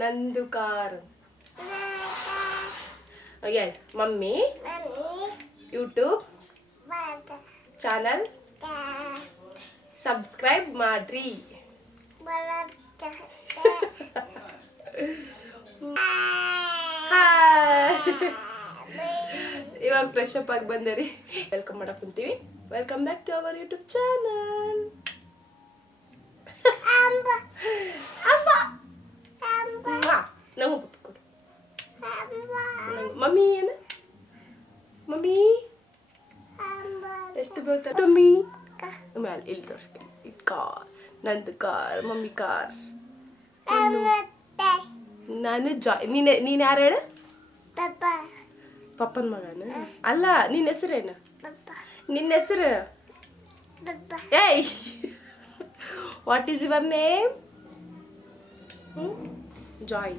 ನಂದು ಕಾರು. ಹೇಳಿ mummy YouTube channel subscribe ಮಾಡ್ರಿ. ಇವಾಗ ಫ್ರೆಶ್ ಅಪ್ ಆಗಿ ಬಂದೇರಿ. ವೆಲ್ಕಮ್ ಮಾಡಕ್ ಕುಂತೀವಿ. Welcome back to our YouTube channel. ನಾವು ಕೊಡು ಮಮ್ಮಿ. ಏನು ಮಮ್ಮಿ ಎಷ್ಟು ಬೀಳ್ತಾರೆ ಮಮ್ಮಿ? ಮೇಲೆ ಇಲ್ಲಿ ತೋರಿಸ್ತೀನಿ. ಇದು ಕಾರ್, ನಂದು ಕಾರ್, ಮಮ್ಮಿ ಕಾರ್. ನಾನು ನೀನು ಯಾರು ಹೇಳು? ಪಪ್ಪನ ಮಗನ ಅಲ್ಲ. ನಿನ್ನ ಹೆಸರೇನು? ನಿನ್ನ ಹೆಸರು? ಏಯ್, what is your name? Joy.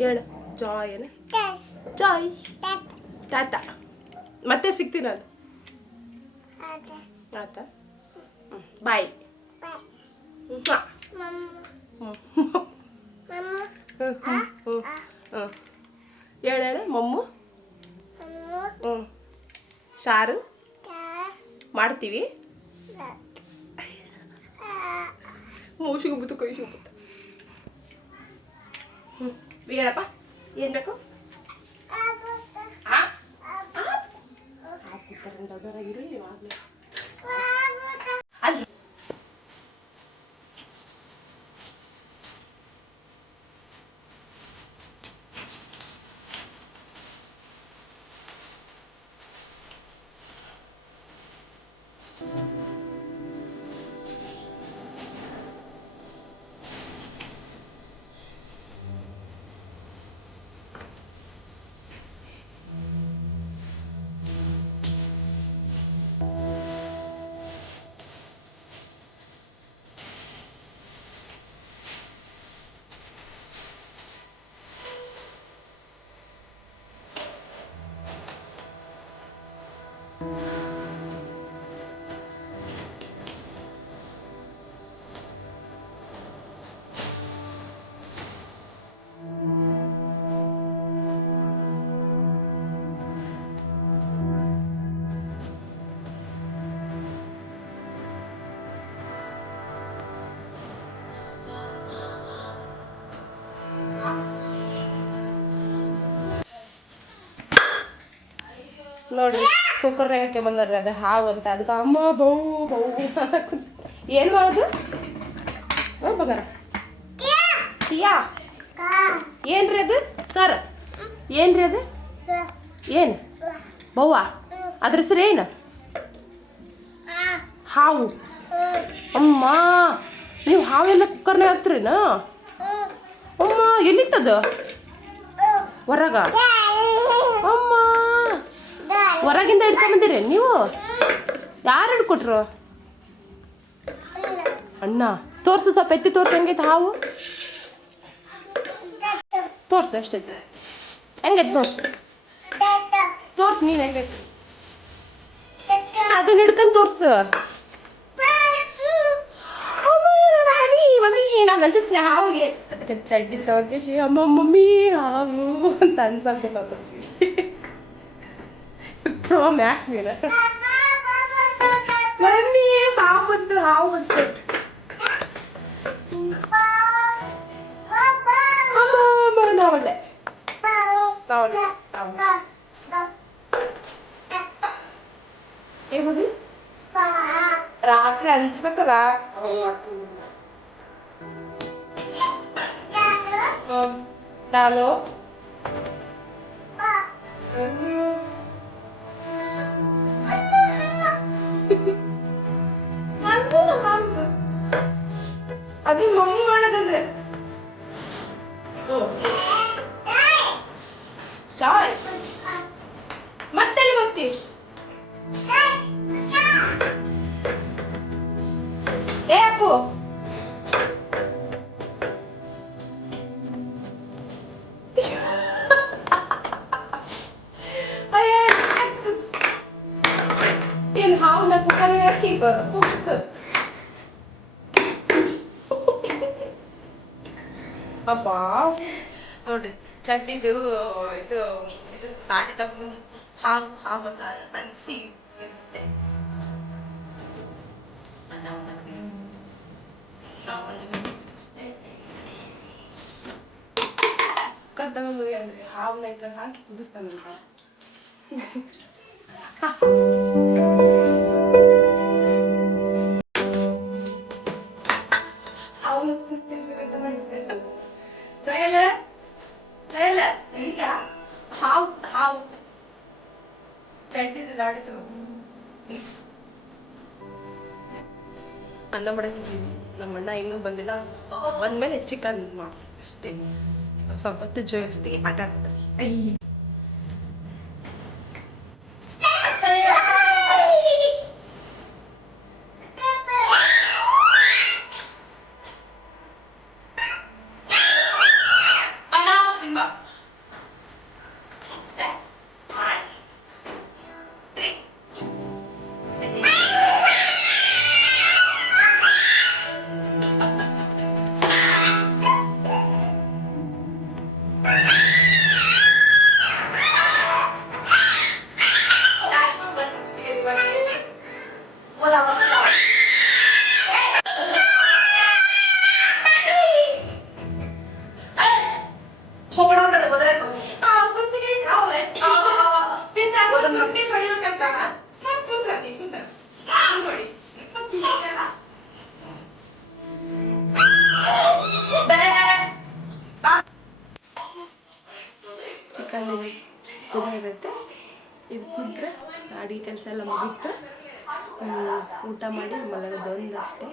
ಹೇಳು ಜಾಯ್. ಏನ ಜಾಯ್? ತಾತ. ಮತ್ತೆ ಸಿಗ್ತೀನಿ ನಾನು. ತಾತ ಬಾಯ್. ಹೇಳ ಮಮ್ಮು. ಸಾರು ಮಾಡ್ತೀವಿ. ಮೂಸಿಗುಂಬುತ್ತು ಕೈ ಸಿಗುತ್ತ. ಹೇಳಪ್ಪ ಏನು ಬೇಕು? ಅಲ್ಲಿ ನೋಡ್ರಿ ಕುಕ್ಕರ್ನಾಗ ಹಾಕಿ ಬಂದಾರ್ರಿ. ಅದು ಹಾವು ಅಂತ. ಅದಕ್ಕೆ ಅಮ್ಮ ಬೌ ಬೌ ಏನು ಮಾಡೋದು? ಬಂಗಾರ ಯಾ ಏನ್ರಿ ಅದು? ಸರ್ ಏನ್ರಿ ಅದು? ಏನು ಬವ್ವ? ಅದ್ರ ಹೆಸರು ಏನು? ಹಾವು. ಅಮ್ಮ ನೀವು ಹಾವೆಲ್ಲ ಕುಕ್ಕರ್ನಾಗ ಹಾಕ್ತೀರೇನ? ಅಮ್ಮ ಎಲ್ಲಿತ್ತದು? ಹೊರಗ? ಅಮ್ಮ ಹೊರಗಿಂದ ಹಿಡ್ಕೊಂಬಂದಿರಿ ನೀವು? ಯಾರು ಹಿಡ್ಕೊಟ್ರು? ಅಣ್ಣ ತೋರ್ಸು, ಸ್ವಲ್ಪ ಎತ್ತಿ ತೋರ್ಸು. ಹೆಂಗೈತೆ ಹಾವು? ತೋರ್ಸು ಎಷ್ಟೈತೆ, ಹೆಂಗೈತೆ ನೋಡ್ಸು. ತೋರ್ಸು ನೀನು ಹೆಂಗೈತೆ ಅದನ್ನ ಹಿಡ್ಕೊಂಡು ತೋರ್ಸು. ಮಮ್ಮಿ ನಾನು ಅನ್ಸುತ್ತೆ ಹಾವಿಗೆ ಚಡ್ಡಿ ತಗೋಕೇಶಿ ಅಮ್ಮ ಮಮ್ಮಿ ಹಾವು ಅಂತ ಅನ್ಸಂಗಿಲ್ಲ. ಪ್ರೋ ಮ್ಯಾಕ್ಸ್ ನೀನು ಮಮ್ಮಿ ಹಾವು ಬಂತು, ಹಾವು ಬಂತು. ನಾವಲ್ಲೇ ಏನು ಮಾಡಿ ರಾತ್ರಿ ಹಂಚ್ಬೇಕಲ್ಲ. ನಾನು ಅದೇ ಮಮ್ಮಿ ಮಾಡೋದಂದ್ರೆ ಚಾಯ್ ಮತ್ತೆ ಗೊತ್ತಿ ಏ ಅಪ್ಪು ಏನು ಹಾವನ್ನ ಕುಕ್ಕರ್ ಹಾಕಿ ಕುಕ್ ಅಪ್ಪ ನೋಡ್ರಿ ಚಟ್ನಿದು ಇದು ಇದು ನಾಟಿ ತಗೊಂಡು ಹಾವು ಅನ್ಸಿ ತಗೊಂಡು ಹಾವನ್ನ ಇದ್ರಲ್ಲಿ ಹಾಕಿ ಕುದಿಸ್ತಾನಂತ. ಹಾವನ್ನ ಕುದಿಸ್ತಿರ್ಬೇಕಂತ ಮಾಡಿದ್ದೆ. ಹಾವು ಚಟ್ನಿದು ನಾಟಿ ತಗೊಂಡು ಅನ್ನ ಮಾಡಕ್ಕಿದ್ದೀವಿ. ನಮ್ಮ ಅಣ್ಣ ಇನ್ನೂ ಬಂದಿಲ್ಲ. ಬಂದ್ಮೇಲೆ ಚಿಕನ್ ಮಾಡಿ ಅಷ್ಟೇ. ಸ್ವಲ್ಪ ಹೊತ್ತು ಜೊತೆಗೆ ಆಟ ಆಡ್ತಾರೆ. ಚಿಕನ್ ಕುದಿದೈತೆ. ಇದು ಕುದ್ರೆ ಅಡುಗೆ ಕೆಲಸ ಎಲ್ಲ ಮುಗಿದ್ರೆ ಊಟ ಮಾಡಿ ಮಲಗೋದು ಒಂದಷ್ಟೇ.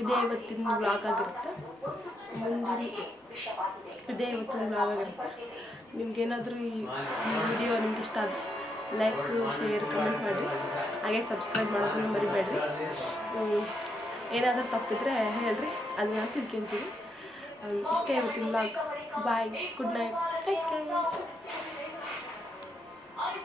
ಇದೇ ಇವತ್ತಿನ ವ್ಲಾಗ್ ಆಗಿರುತ್ತೆ. ಇದೇ ಇವತ್ತಿನ ವ್ಲಾಗ್ ಆಗಿರುತ್ತೆ. ನಿಮ್ಗೇನಾದರೂ ಈ ವಿಡಿಯೋ ನಿಮ್ಗೆ ಇಷ್ಟ ಆದರೆ ಲೈಕ್, ಶೇರ್, ಕಮೆಂಟ್ ಮಾಡಿರಿ. ಹಾಗೆ ಸಬ್ಸ್ಕ್ರೈಬ್ ಮಾಡೋದನ್ನು ಮರಿಬೇಡ್ರಿ. ಏನಾದರೂ ತಪ್ಪಿದ್ರೆ ಹೇಳ್ರಿ, ಅದನ್ನ ತಿಳ್ಕೊಂತೀವಿ. ಇಷ್ಟೇ ಇವತ್ತಿನ ವ್ಲಾಗ್. ಬಾಯ್, ಗುಡ್ ನೈಟ್, ಟೇಕ್ ಕೇರ್.